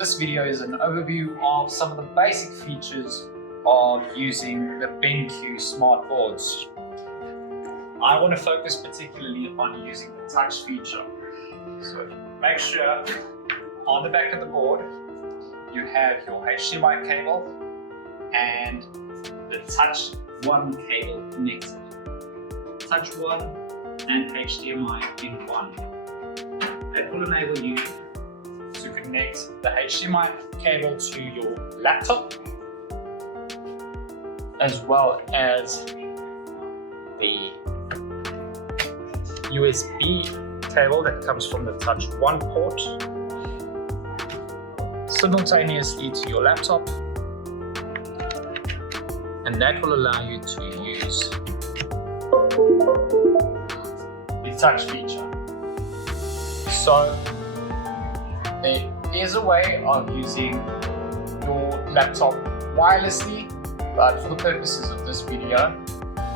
This video is an overview of some of the basic features of using the BenQ smart boards. I want to focus particularly on using the touch feature. So make sure on the back of the board you have your HDMI cable and the touch 1 cable connected. Touch 1 and HDMI in one. That will enable you to connect the HDMI cable to your laptop as well as the USB cable that comes from the touch 1 port simultaneously to your laptop, and that will allow you to use the touch feature. So there is a way of using your laptop wirelessly, but for the purposes of this video,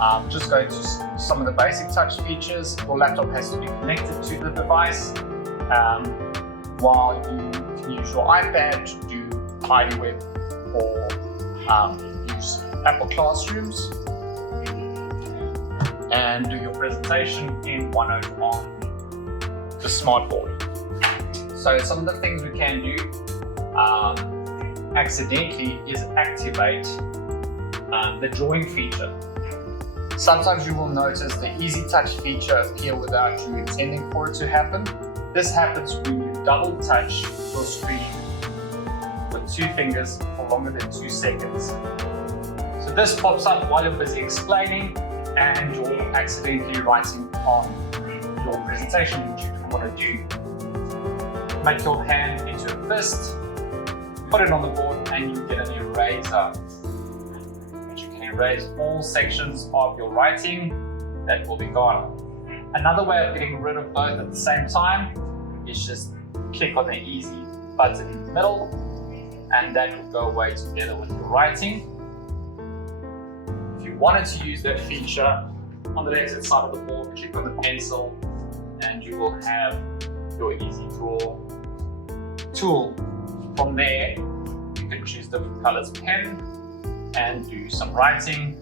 I'm just going to some of the basic touch features. Your laptop has to be connected to the device, while you can use your iPad to do IDWeb or use Apple Classrooms and do your presentation in OneNote on the smart board. So some of the things we can do accidentally is activate the drawing feature. Sometimes you will notice the easy touch feature appear without you intending for it to happen. This happens when you double touch your screen with 2 fingers for longer than 2 seconds. So this pops up while you're busy explaining and you're accidentally writing on your presentation which you don't want to do. Make your hand into a fist, put it on the board, and you get an eraser. You can erase all sections of your writing that will be gone. Another way of getting rid of both at the same time is just click on the easy button in the middle, and that will go away together with your writing. If you wanted to use that feature, on the left-hand side of the board, click on the pencil, and you will have your easy draw tool. From there, you can choose different colors pen and do some writing.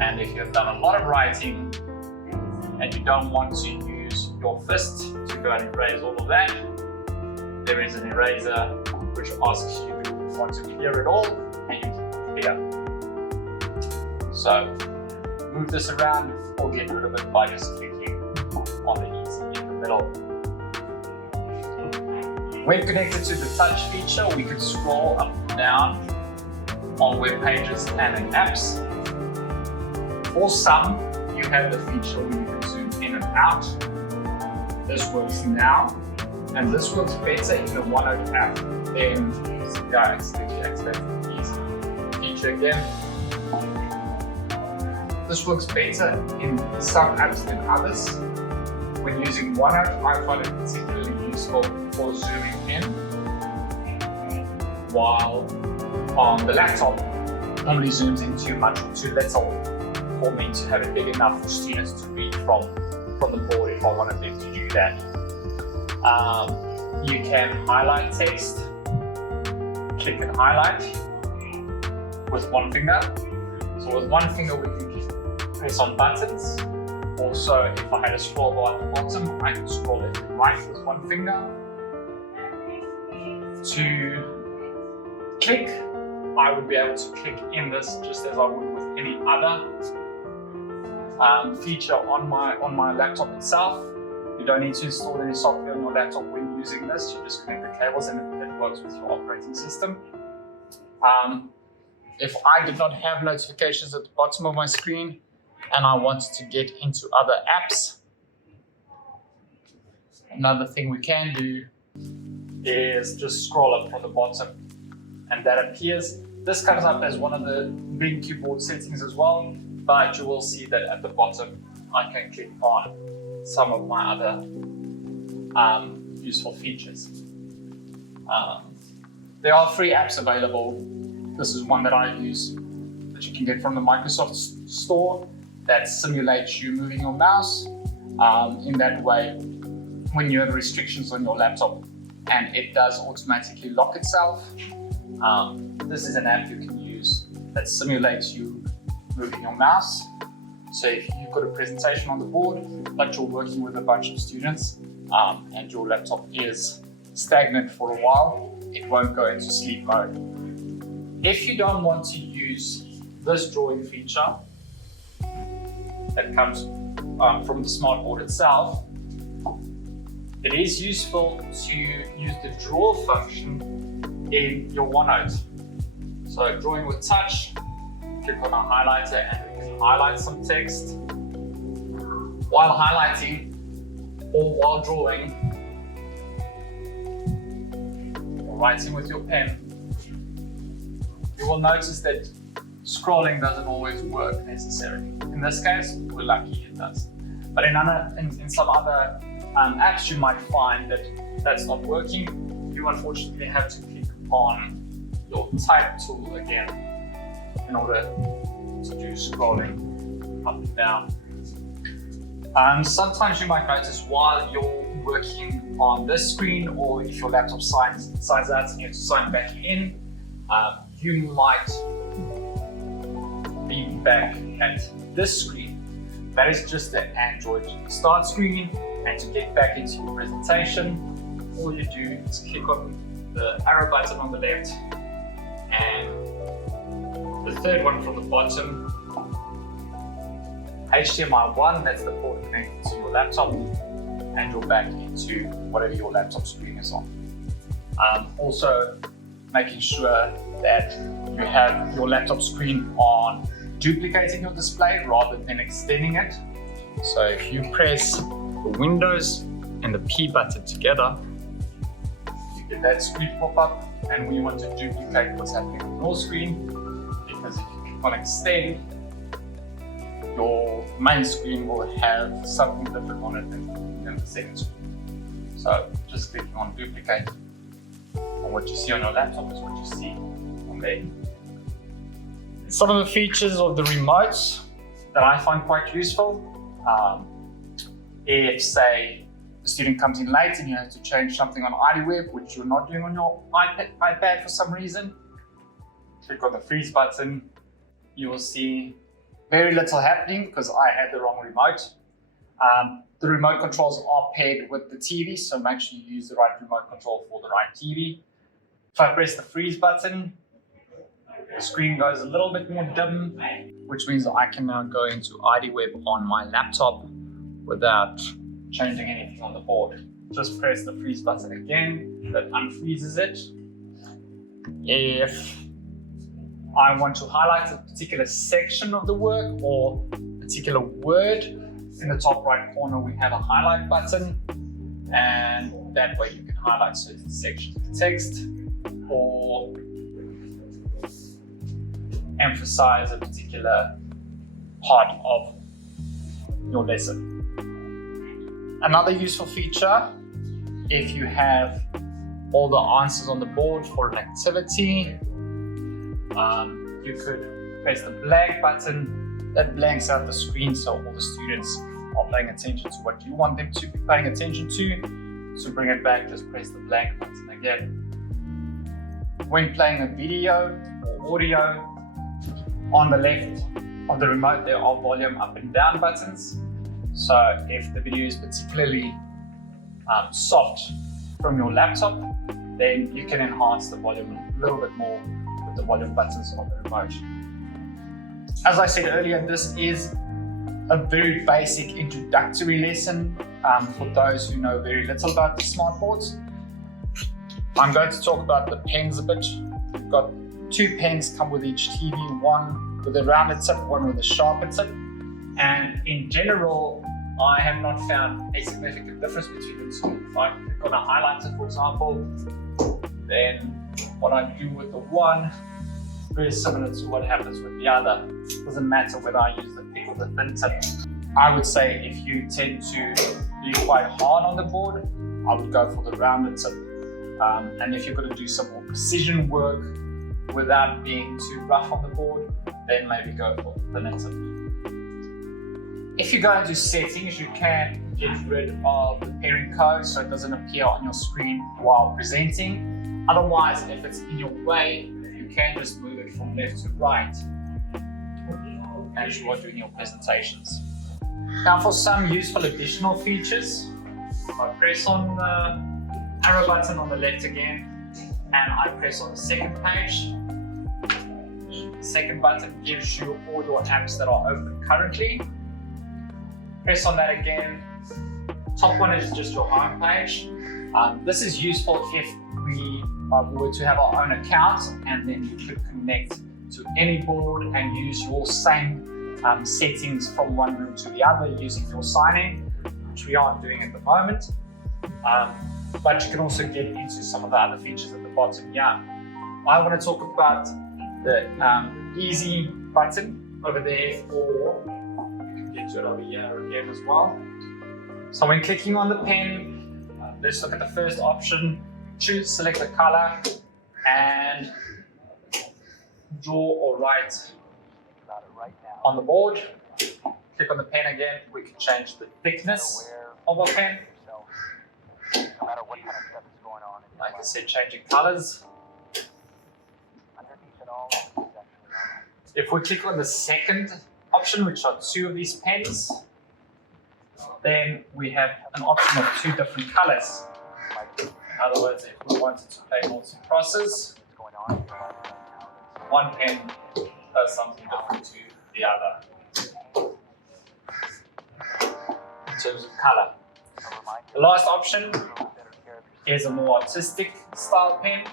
And if you've done a lot of writing and you don't want to use your fist to go and erase all of that, there is an eraser which asks you if you want to clear it all, and you can clear. So move this around or get rid of it by just clicking on the easy in the middle. When connected to the touch feature, we can scroll up and down on web pages and in apps. For some, you have the feature where you can zoom in and out. This works now, and this works better in the OneNote app than I accidentally activated the easy feature again. This works better in some apps than others. When using OneNote, I find it particularly useful for zooming in, while on the laptop, it normally zooms in too much or too little for me to have it big enough for students to read from the board if I wanted them to do that. You can highlight text, click and highlight with 1 finger. So with 1 finger we can press on buttons. Also, if I had a scroll bar at the bottom, I can scroll left and right with 1 finger. To click, I would be able to click in this just as I would with any other feature on my laptop itself. You don't need to install any software on your laptop when using this. You just connect the cables and it works with your operating system. If I did not have notifications at the bottom of my screen and I wanted to get into other apps, another thing we can do is just scroll up from the bottom, and that appears. This comes up as one of the BenQ board settings as well, but you will see that at the bottom I can click on some of my other useful features. There are free apps available. This is one that I use that you can get from the Microsoft Store that simulates you moving your mouse. In that way, when you have restrictions on your laptop and it does automatically lock itself. This is an app you can use that simulates you moving your mouse. So if you've got a presentation on the board, but you're working with a bunch of students and your laptop is stagnant for a while, it won't go into sleep mode. If you don't want to use this drawing feature that comes from the smartboard itself, it is useful to use the draw function in your OneNote. So drawing with touch, click on a highlighter and we can highlight some text. While highlighting or while drawing or writing with your pen, you will notice that scrolling doesn't always work necessarily. In this case, we're lucky it does. But in some other apps, you might find that that's not working. You unfortunately have to click on your type tool again in order to do scrolling up and down. Sometimes you might notice while you're working on this screen, or if your laptop signs out and you have to sign back in, you might be back at this screen. That is just the Android start screen, and to get back into your presentation, all you do is click on the arrow button on the left and the third one from the bottom, HDMI 1, that's the port connected to your laptop, and you're back into whatever your laptop screen is on. Also, making sure that you have your laptop screen on duplicating your display rather than extending it. So if you press the Windows and the P button together, you get that screen pop up, and we want to duplicate what's happening on your screen, because if you click on extend, your main screen will have something different on it than the second screen. So just clicking on duplicate, and what you see on your laptop is what you see on there. Some of the features of the remote that I find quite useful, if say the student comes in late and you have to change something on IDWeb, which you're not doing on your iPad for some reason, click on the freeze button, you will see very little happening because I had the wrong remote. The remote controls are paired with the TV, so make sure you use the right remote control for the right TV. If I press the freeze button, the screen goes a little bit more dim, which means I can now go into IDWeb on my laptop without changing anything on the board. Just press the freeze button again, that unfreezes it. If I want to highlight a particular section of the work or a particular word, in the top right corner we have a highlight button, and that way you can highlight certain sections of the text or emphasize a particular part of your lesson. Another useful feature, if you have all the answers on the board for an activity, you could press the blank button. That blanks out the screen so all the students are paying attention to what you want them to be paying attention to. To bring it back, just press the blank button again. When playing a video or audio, on the left of the remote there are volume up and down buttons. So if the video is particularly soft from your laptop, then you can enhance the volume a little bit more with the volume buttons on the remote. As I said earlier, this is a very basic introductory lesson for those who know very little about the smartboards. I'm going to talk about the pens a bit. We've got 2 pens come with each TV, one with a rounded tip, one with a sharper tip. And in general, I have not found a significant difference between the two. If I click on a highlighter, for example, then what I do with the one is very similar to what happens with the other. It doesn't matter whether I use the thick or the thin tip. I would say if you tend to be quite hard on the board, I would go for the rounded tip. And if you're going to do some more precision work without being too rough on the board, then maybe go for the thinner tip. If you go into settings, you can get rid of the pairing code so it doesn't appear on your screen while presenting. Otherwise, if it's in your way, you can just move it from left to right as you are doing your presentations. Now for some useful additional features, I press on the arrow button on the left again, and I press on the second page. The second button gives you all your apps that are open currently. Press on that again. Top one is just your home page. This is useful if we were to have our own account, and then you could connect to any board and use your same settings from one room to the other using your sign-in, which we aren't doing at the moment. But you can also get into some of the other features at the bottom here. I want to talk about the easy button over there, or you can get to it over here again as well. So when clicking on the pen, let's look at the first option. Select the color and draw or write on the board. Click on the pen again. We can change the thickness of our pen. Like I said, changing colors. If we click on the second option, which are two of these pens, then we have an option of two different colors. In other words, if we wanted to play multi-crosses, one pen does something different to the other in terms of color. The last option is a more artistic style pen.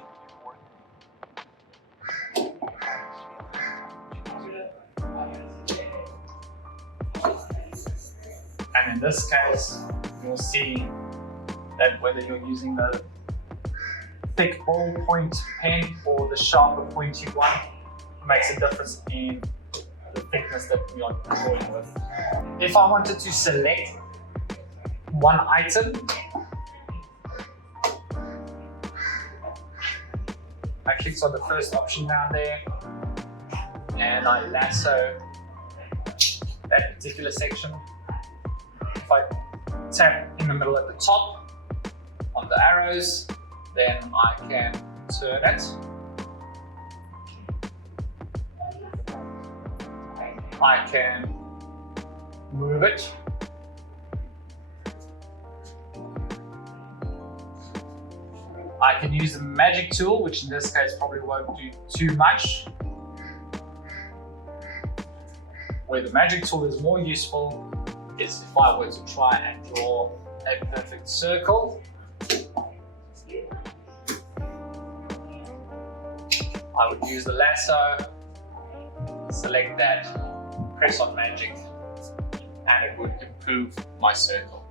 And in this case, you'll see that whether you're using the thick ballpoint pen or the sharper pointy one, makes a difference in the thickness that we are drawing with. If I wanted to select one item, I clicked on the first option down there and I lasso that particular section. If I tap in the middle at the top on the arrows, then I can turn it. I can move it. I can use the magic tool, which in this case probably won't do too much. Where the magic tool is more useful is if I were to try and draw a perfect circle. I would use the lasso, select that, press on magic, and it would improve my circle.